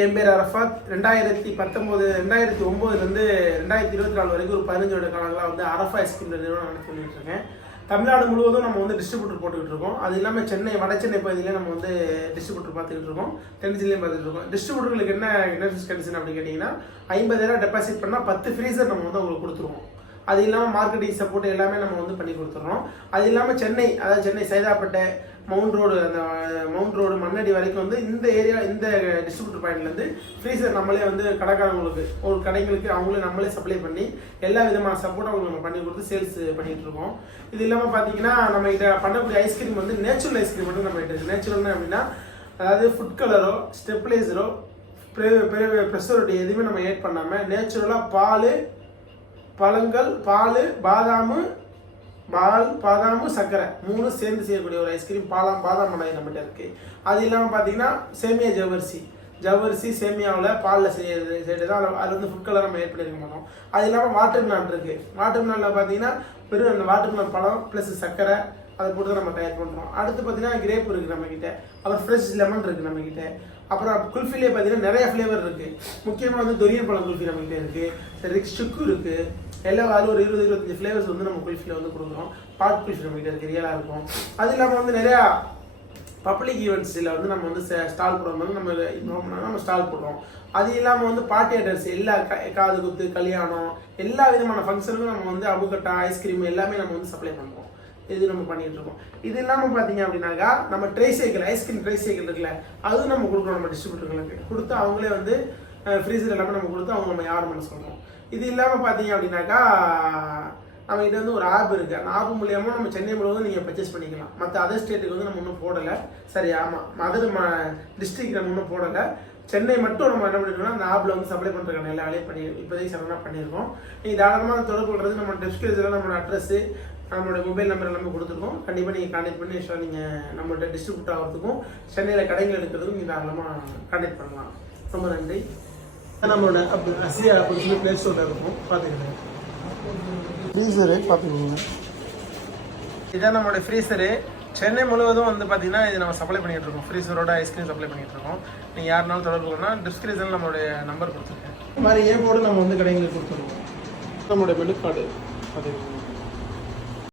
என் பேர் அரஃபாத். 2009 2024 வரைக்கும் ஒரு 15 வருட காலங்களாக வந்து அரஃபா ஐஸ்கிரீம் நிறுவனம் நடத்தி பண்ணிட்டு இருக்கேன். தமிழ்நாடு முழுவதும் நம்ம வந்து டிஸ்ட்ரிபியூட்டர் போட்டுக்கிட்டு இருக்கோம். அது இல்லாமல் சென்னை வட சென்னை பகுதியிலே நம்ம வந்து டிஸ்ட்ரிபியூட்டர் பார்த்துக்கிட்டு இருக்கோம். தென்சிலையும் பார்த்துட்டு இருக்கோம். டிஸ்ட்ரிபியூட்டர்களுக்கு என்ன கண்டிஷன் அப்படின்னு கேட்டிங்கன்னா 50,000 டெபாசிட் பண்ணால் 10 ஃப்ரீசர் நம்ம வந்து அவங்களுக்கு கொடுத்துருவோம். அது இல்லாமல் மார்க்கெட்டிங் சப்போர்ட் எல்லாமே நம்ம வந்து பண்ணி கொடுத்துட்றோம். அது இல்லாமல் சென்னை, அதாவது சென்னை சைதாப்பேட்டை, மவுண்ட் ரோடு மண்ணடி வரைக்கும் வந்து இந்த ஏரியா, இந்த டிஸ்ட்ரிபியூட்டர் பாயிண்ட்லேருந்து ஃப்ரீசர் நம்மளே வந்து கடைக்காரங்களுக்கு, ஒரு கடைகளுக்கு அவங்களே நம்மளே சப்ளை பண்ணி எல்லா விதமான சப்போர்ட் அவங்களுக்கு நம்ம பண்ணி கொடுத்து சேல்ஸ் பண்ணிகிட்டு இருக்கோம். இது இல்லாமல் பார்த்தீங்கன்னா நம்ம கிட்ட பண்ணக்கூடிய ஐஸ்கிரீம் வந்து நேச்சுரல் ஐஸ்கிரீம் மட்டும் நம்ம கிட்ட இருக்குது. நேச்சுரல்னா அப்படின்னா அதாவது ஃபுட் கலரோ ஸ்டெப்லைசரோ ப்ரெஷரோட எதுவுமே நம்ம ஏட் பண்ணாமல் நேச்சுரலாக பழங்கள், பாதாமு, சர்க்கரை 3 சேர்ந்து செய்யக்கூடிய ஒரு ஐஸ்கிரீம் பாதாம் மலாய் நம்மகிட்ட இருக்குது. அது இல்லாமல் பார்த்தீங்கன்னா சேமியா ஜவ்வரிசி சேமியாவில் பாலில் செய்யறது தான். அது வந்து ஃபுட் கலர் நம்ம ஏட் பண்ணியிருக்க மாட்டோம். அது இல்லாமல் வாட்டர் மிலான் இருக்குது. வாட்டர் மிலானில் பார்த்தீங்கன்னா வெறும் அந்த வாட்டர் மிலான் பழம் ப்ளஸ் சர்க்கரை அதை போட்டு நம்ம தயார் பண்ணுறோம். அடுத்து பார்த்தீங்கன்னா கிரேப் இருக்குது நம்மக்கிட்ட, அப்புறம் ஃப்ரெஷ் லெமன் இருக்குது நம்மக்கிட்ட. அப்புறம் குல்ஃபிலே பார்த்தீங்கன்னா நிறைய ஃப்ளேவர் இருக்குது. முக்கியமாக வந்து தொரியன் பழம் குல்ஃபி நம்மகிட்ட இருக்குது, ரிச் சுக்கு இருக்குது. எல்லா ஒரு 20-25 ஃப்ளேவர்ஸ் வந்து நம்ம குல்ஃபியில் வந்து கொடுக்குறோம். பாட் குல்ஃபி நம்மகிட்ட இருக்குது, ரியலாக இருக்கும். அது இல்லாமல் வந்து நிறையா பப்ளிக் ஈவெண்ட்ஸில் வந்து நம்ம வந்து ஸ்டால் போடுறோம். நம்ம ஸ்டால் போடுறோம். அது இல்லாமல் வந்து பார்ட்டி அட்ரஸ், எல்லா காது குத்து, கல்யாணம், எல்லா விதமான ஃபங்க்ஷனுக்கும் நம்ம வந்து அபுக்கட்டா, ஐஸ்கிரீம் எல்லாமே நம்ம வந்து சப்ளை பண்ணுறோம். இது நம்ம பண்ணிட்டு இருக்கோம். இது இல்லாமல் பார்த்தீங்க அப்படின்னாக்கா நம்ம ட்ரைசைக்கிள், ஐஸ்கிரீம் ட்ரைசைக்கிள் இருக்குல்ல, அதுவும் நம்ம கொடுக்குறோம். நம்ம டிஸ்ட்ரிபியூட்டர்களுக்கு கொடுத்து அவங்களே வந்து ஃப்ரீசர் எல்லாமே நம்ம கொடுத்து அவங்க நம்ம யாரும் பண்ண சொல்கிறோம். இது இல்லாமல் பார்த்தீங்க அப்படின்னாக்கா நம்மகிட்ட வந்து ஒரு ஆப் இருக்குது. அந்த ஆப் மூலியமாக நம்ம சென்னை முழுவதும் நீங்கள் பர்ச்சேஸ் பண்ணிக்கலாம். மற்ற அதர் ஸ்டேட்டுக்கு வந்து நம்ம இன்னும் போடலை. சரி, ஆமாம், அதர் டிஸ்ட்ரிக்ட் நம்ம இன்னும் போடலை. சென்னை மட்டும் நம்ம என்ன பண்ணிருக்கோம்னா அந்த ஆப்பில் வந்து சப்ளை பண்ணுறதுக்கான எல்லா வேலையும் இப்போதைக்கு சரவணா பண்ணியிருக்கோம். நீங்கள் தாராளமாக தொடர்பு கொள்வது நம்ம டிஸ்கிரிப்ஷனில் நம்மளோட அட்ரஸ், நம்மளோட மொபைல் நம்பர் எல்லாமே கொடுத்துருக்கோம். கண்டிப்பாக நீங்கள் கான்டெக்ட் பண்ணி நீங்கள் நம்மள்ட்ட டிஸ்ட்ரிபியூட் ஆகிறதுக்கும் சென்னையில் கடைகள் எடுக்கிறதுக்கும் நீங்கள் தாராளமாக கான்டெக்ட் பண்ணலாம். ரொம்ப நன்றி. நம்மளோட அசியா அப்படின்னு சொல்லி பிளே ஸ்டோரில் இருக்கும், பார்த்துக்கிட்டேன். ஃப்ரீசரு பார்த்துக்கோங்க. இதான் நம்மளோட ஃப்ரீசரு. சென்னை முழுவதும் வந்து பார்த்தீங்கன்னா இது நம்ம சப்ளை பண்ணிகிட்டு இருக்கோம். ஃப்ரீசரோட ஐஸ்கிரீம் சப்ளை பண்ணிகிட்டு இருக்கோம். நீங்கள் யாருனாலும் தொடர்பு கொள்ளலாம். டிஸ்கிரிப்ஷனில் நம்மளுடைய நம்பர் கொடுத்துருக்கேன். இது மாதிரி ஏ போர்டு நம்ம வந்து கடைங்களுக்கு கொடுத்துருக்கோம். நம்மளுடைய மெனு கார்டு பார்த்துக்கோங்க.